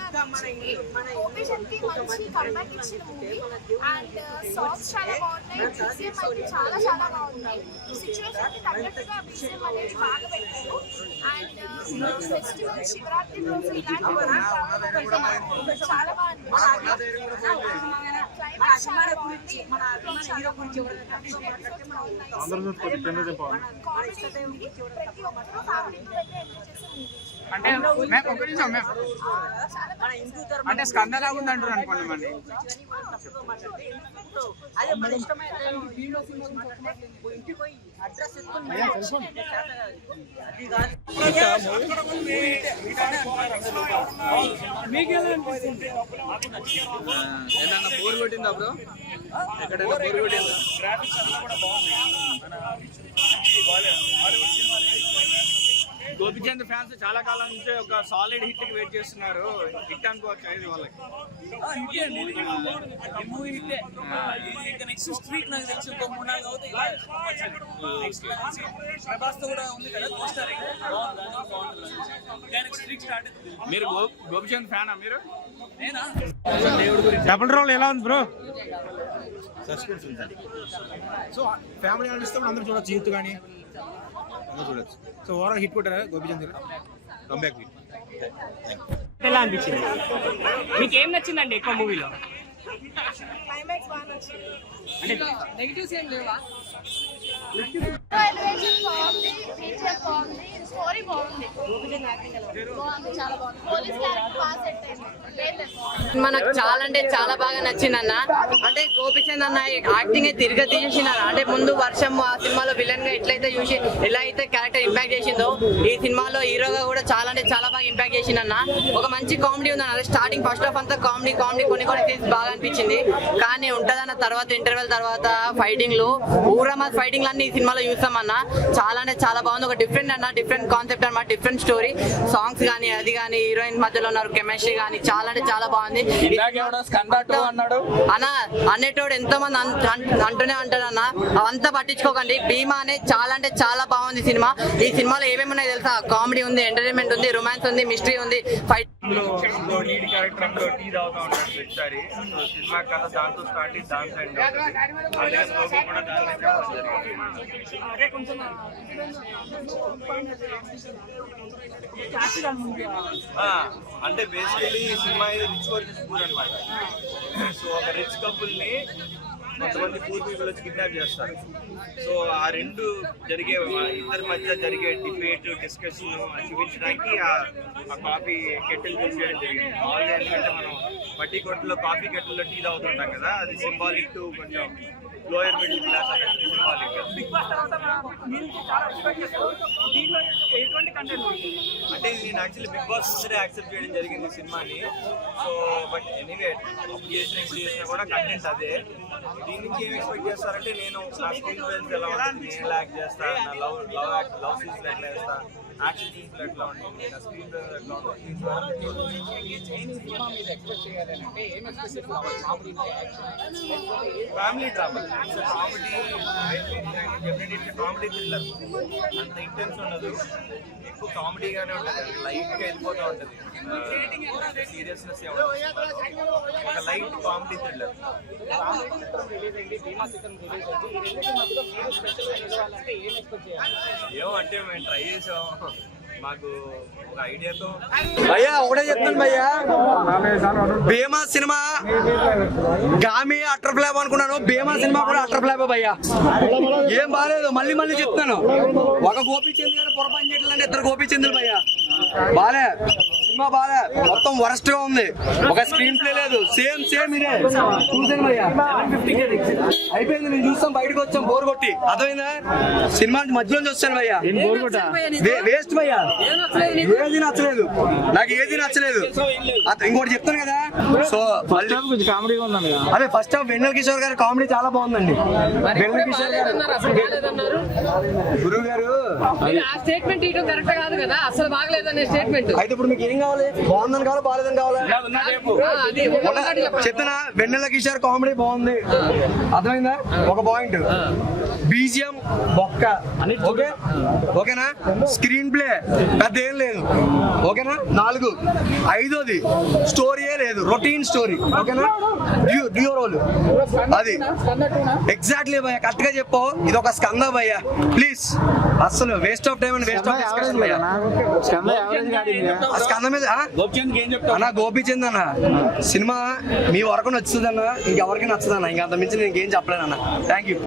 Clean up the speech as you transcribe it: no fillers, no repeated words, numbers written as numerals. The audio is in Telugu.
బాగా అనిపించింది. గోపీచంద్కి మంచి కంబ్యాక్ ఇచ్చిన మూవీ అండ్ సాంగ్స్ చాలా బాగున్నాయి. బీజిఎం అయితే చాలా చాలా బాగున్నాయి. సిచ్యువేషన్ కి తగ్గట్టుగా బీజిఎం అనేది బాగా పెట్టారు. అండ్ ఫెస్టివల్ శివరాత్రి రోజు ఇలాంటి చాలా బాగా అనిపించింది. క్లైమాక్స్ చాలా బాగుంది. కామెడీ ఉంది. ప్రతి ఒక్కరూ ఫ్యామిలీతో వెళ్ళి ఎంజాయ్ చేసే మూవీ. అంటే స్కందలాగా ఉంది అంటారు అనుకోండి మళ్ళీ. ఏదన్నా బోర్ కొట్టిందా బ్రో? ఎక్కడైనా బోర్ కొట్టిందా? గోపిచంద్ ఫ్యాన్స్ చాలా కాలం నుంచి ఒక సాలిడ్ హిట్ కి వెయిట్ చేస్తున్నారు. హిట్ అనుకోవచ్చు ఇది వాళ్ళకి. నెక్స్ట్ స్ట్రీట్ నాకు తెలిసి ఒక 3-4 అవుతాయి. ప్రభాస్తో కూడా ఉంది కదా పోస్టర్. Street start. మీరు గోపిచంద్ ఫ్యానా మీరు? నేనా? డబుల్ రోల్ ఎలా ఉంది బ్రో? సస్పెన్స్ ఉంది. సో ఫ్యామిలీ ఆడిస్తే అందరూ చూడొచ్చు, యూత్ కానీ అందరూ చూడొచ్చు. సో ఓవరాల్ హిట్ కొట్టారా గోపిచంద్ గారు? Comeback hit. ఎలా అనిపించింది? మీకు ఏం నచ్చిందండి ఎక్కువ మూవీలో? క్లైమాక్స్ బాగా నచ్చింది. అంటే నెగిటివ్స్ ఏం లేవా? ఎలివేషన్ బాగుంది, బీజిఎం బాగుంది, స్టోరీ బాగుంది. బాగుంది, చాలా బాగుంది. పోలీస్ క్యారెక్టర్ బాగా సెట్ అయింది. మనకు చాలా అంటే చాలా బాగా నచ్చింది అన్న. అంటే గోపిచంద్ అన్న యాక్టింగ్ తిరిగి తీసేసిన అంటే ముందు వర్షం ఆ సినిమాలో విలన్ గా ఎట్లయితే చూసి ఎలా అయితే క్యారెక్టర్ ఇంపాక్ట్ చేసిందో ఈ సినిమాలో హీరోగా కూడా చాలా అంటే చాలా బాగా ఇంపాక్ట్ చేసిందన్న. ఒక మంచి కామెడీ ఉందన్న. అదే స్టార్టింగ్ ఫస్ట్ హాఫ్ అంతా కామెడీ కొన్ని సీన్స్ బాగా అనిపించింది. కానీ ఉంటదన్న తర్వాత ఇంటర్వెల్ తర్వాత ఫైటింగ్లు ఊరమ్మ ఫైటింగ్లు అన్ని ఈ సినిమాలో చూస్తామన్న. చాలా అంటే చాలా బాగుంది. ఒక డిఫరెంట్ అన్న, డిఫరెంట్ కాన్సెప్ట్ అన్నమాట, డిఫరెంట్ స్టోరీ. సాంగ్స్ కానీ అది కానీ హీరోయిన్ మధ్యలో ఉన్నారు కెమిస్ట్రీ కానీ చాలా అంటే చాలా బాగుంది అన్న. అనేటోడు ఎంతో మంది అంటూనే అంటారు అన్న, అవంతా పట్టించుకోకండి. భీమా అనే చాలా అంటే చాలా బాగుంది సినిమా. ఈ సినిమాలో ఏమేమి ఉన్నాయి తెలుసా? కామెడీ ఉంది, ఎంటర్టైన్మెంట్ ఉంది, రొమాన్స్ ఉంది, మిస్టరీ ఉంది, ఫైట్. లీడ్ క్యారెక్టర్ అందరూ టీ తాగుతా ఉంటారు ప్రతిసారి. సినిమా కథ దాంతో స్టార్ట్ అయ్యి దాంతో ఎండ్ అంటే బేసికలీ ఈ సినిమా రిచ్ వర్సెస్ పూర్ అనమాట. సో ఒక రిచ్ కపుల్ ని కొంతమంది పూర్ పీపుల్ వచ్చి కిడ్నాప్ చేస్తారు. సో ఆ రెండు జరిగే ఇద్దరి మధ్య జరిగే డిబేట్ డిస్కషన్ చూపించడానికి ఆ కాఫీ కెటిల్ యూజ్ చేయడం జరిగింది. మామూలుగా ఎందుకంటే మనం పట్టి కొట్టులో కాఫీ కెటిల్లో టీ తాగుతుంటాం కదా, అది సింబాలిక్ టు కొంచెం లోయర్ మిడిల్ క్లాస్ అనేది సింబాలిక్. అంటే ఇది నేను యాక్చువల్లీ బిగ్ బాస్ ముందరే యాక్సెప్ట్ చేయడం జరిగింది సినిమాని. సో బట్ ఎనీవే చేసినా కూడా కంటెంట్ అదే. దీని నుంచి ఏం ఎక్స్పెక్ట్ చేస్తారంటే నేను నా స్క్రీన్ ప్రెజెన్స్ ఎలా ఉంటుంది, నేను ఎలా యాక్ట్ చేస్తా, నా లవ్ సీన్స్ ఎట్లా వేస్తా, యాక్షన్ సీన్స్ ఎట్లా ఉంటుంది, నా స్క్రీన్ ప్రెజెన్స్ ఎట్లా ఉంటుంది. Family drama, comedy, comedy thriller. అంత ఇంటెన్స్ ఉండదు, ఎక్కువ కామెడీగానే ఉంటుంది, లైట్గా వెళ్ళిపోతూ ఉంటుంది, సీరియస్నెస్ ఒక లైట్ కామెడీ థ్రిల్లర్. ఏమో అంటే మేము ట్రై చేసాం, మాకు ఒక ఐడియాతో. భయ్యా ఒకటే చెప్తాను భయ్యా, భీమా సినిమా గామి అటర్ ఫ్లాప్ అనుకున్నాను, భీమా సినిమా కూడా అటర్ ఫ్లాప్ భయ్యా. ఏం బాగాలేదు, మళ్ళీ చెప్తాను. ఒక గోపీచంద్ గారు పొరపాటు చేయట్లేదు, ఇద్దరు గోపీచంద్రులు భయ్యా. బాలే సినిమా బాలే, మొత్తం వరస్ట్ గా ఉంది. ఒక స్క్రీన్ ప్లే లేదు, సేమ్ ఇదే చూసాను భయ్యా. అయిపోయింది, నేను చూస్తాం, బయటకు వచ్చాం బోర్ కొట్టి. అర్థమైందా? సినిమా మధ్యలో చూస్తాను భయ్యా, వేస్ట్ భయ్యా. ఏది నచ్చలేదు నాకు, ఏది నచ్చలేదు. ఇంకోటి చెప్తాను కదా, సో కామెడీగా ఉన్నాను. అదే ఫస్ట్ హాఫ్ వెన్నెల కిషోర్ గారు కామెడీ చాలా బాగుందండి. వెన్నెల కిషోర్ గారు గురువు గారు స్టేట్మెంట్ ఇవ్వడం కరెక్ట్ కాదు కదా, అసలు బాగలేదనే స్టేట్మెంట్. అయితే ఇప్పుడు మీకు ఏం కావాలి? బాగుందని కావాలి, బాగాలేదని కావాలా? చెప్తున్నా, వెన్నెల కిషోర్ కామెడీ బాగుంది, అర్థమైందా? ఒక పాయింట్. బీజిఎం బొక్క ఓకే ఓకేనా స్క్రీన్ ప్లే పెద్ద ఏం లేదు ఓకేనా 4 5ది స్టోరీయే లేదు రొటీన్ స్టోరీ ఓకేనా డ్యూ రోల్ అది ఎగ్జాక్ట్లీ భయ్య కరెక్ట్ గా చెప్పు ఇది ఒక స్కంద భయ్య ప్లీజ్ అసలు waste of time and waste of discussion భయ్య ఆ స్కంద మీద అన్న గోపీచంద్ అన్న సినిమా మీ వరకు నచ్చుతుంది అన్న ఇంకెవరికి నచ్చదన్న ఇంకా అంత మించి నేను ఏం చెప్పలేను అన్న థ్యాంక్ యూ